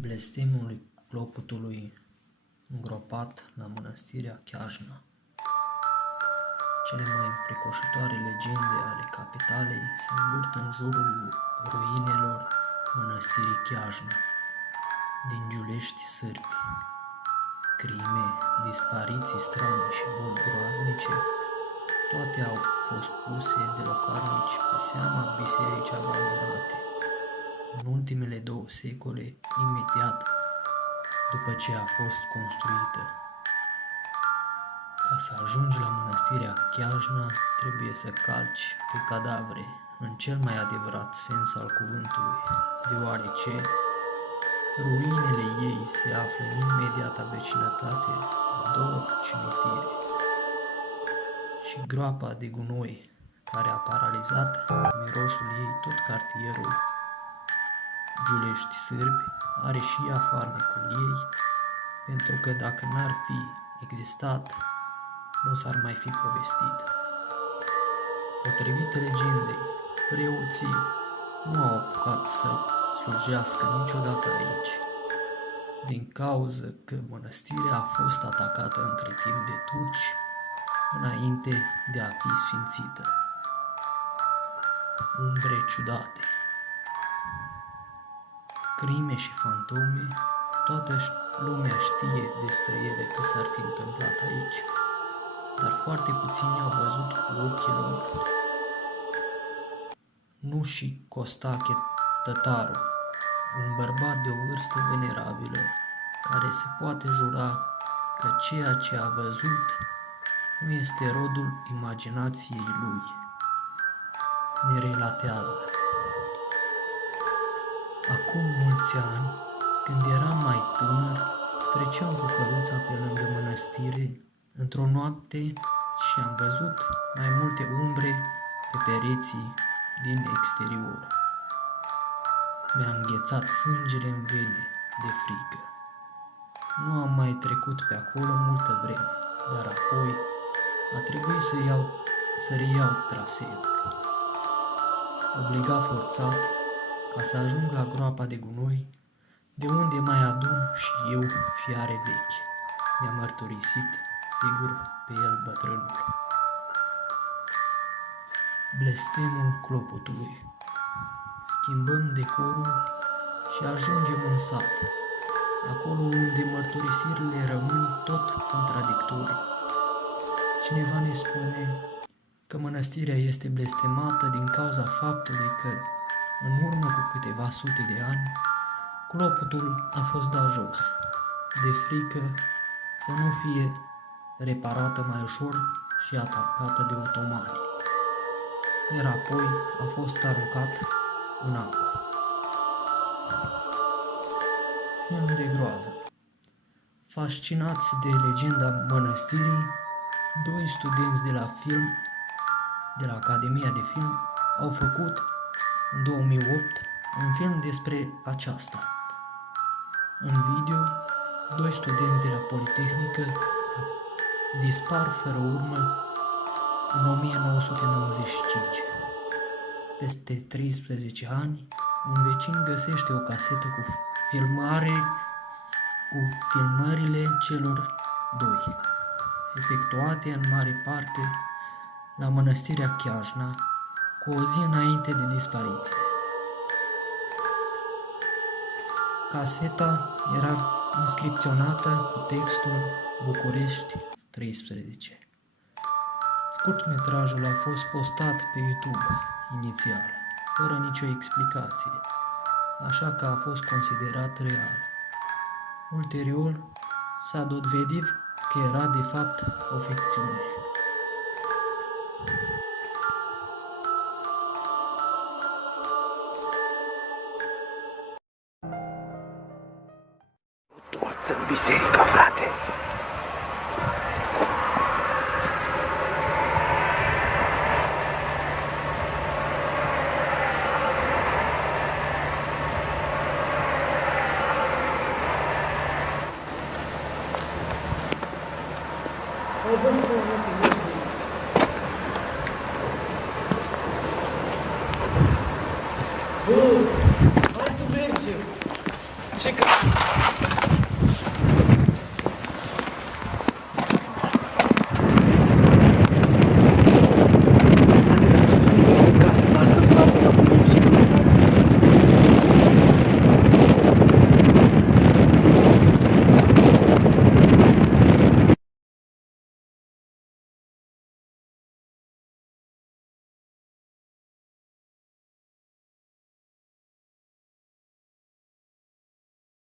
Blestemul lui clopotului îngropat la mănăstirea Chiajna. Cele mai înfricoșătoare legende ale capitalei se învârt în jurul ruinelor mănăstirii Chiajna din Giulești sârbi. Crime, dispariții strane și boli groaznice, toate au fost puse de localnici pe seama bisericii abandonate în ultimele 2 secole, imediat după ce a fost construită. Ca să ajungi la mănăstirea Chiajna, trebuie să calci pe cadavre, în cel mai adevărat sens al cuvântului, deoarece ruinele ei se află în imediata vecinătate a 2 cimitire. Și groapa de gunoi care a paralizat mirosul ei tot cartierul Giulești sârbi are și ea farmecul ei, pentru că dacă n-ar fi existat, nu s-ar mai fi povestit. Potrivit legendei, preoții nu au apucat să slujească niciodată aici, din cauză că mănăstirea a fost atacată între timp de turci, înainte de a fi sfințită. Umbre ciudate, crime și fantome, toată lumea știe despre ele că s-ar fi întâmplat aici, dar foarte puțini au văzut cu ochii lor. Nu și Costache Tătaru, un bărbat de o vârstă venerabilă, care se poate jura că ceea ce a văzut nu este rodul imaginației lui, ne relatează. Acum mulți ani, când eram mai tânăr, treceam cu căruța pe lângă mănăstire într-o noapte și am văzut mai multe umbre pe pereții din exterior. Mi-a înghețat sângele în vene de frică. Nu am mai trecut pe acolo multă vreme, dar apoi a trebuit să reiau traseul. Obligat forțat ca să ajung la groapa de gunoi, de unde mai adun și eu fiare vechi, mi-a mărturisit sigur pe el bătrânul. Blestemul clopotului. Schimbăm decorul și ajungem în sat, acolo unde mărturisirile rămân tot contradictorii. Cineva ne spune că mănăstirea este blestemată din cauza faptului că, în urmă cu câteva sute de ani, clopotul a fost dat jos, de frică să nu fie reparată mai ușor și atacată de otomani, iar apoi a fost aruncat în apă. Film de groază. Fascinați de legenda mănăstirii, 2 studenți de la Academia de Film au făcut în 2008 un film despre aceasta. În video, 2 studenți de la Politehnică dispar fără urmă în 1995. Peste 13 ani, un vecin găsește o casetă cu filmările celor 2, efectuate în mare parte la mănăstirea Chiajna, cu o zi înainte de dispariție. Caseta era inscripționată cu textul București 13. Scurtmetrajul a fost postat pe YouTube inițial, fără nicio explicație, așa că a fost considerat real. Ulterior, s-a dovedit că era de fapt o ficțiune. Toți în biserică, frate! Hai să mergem! Ce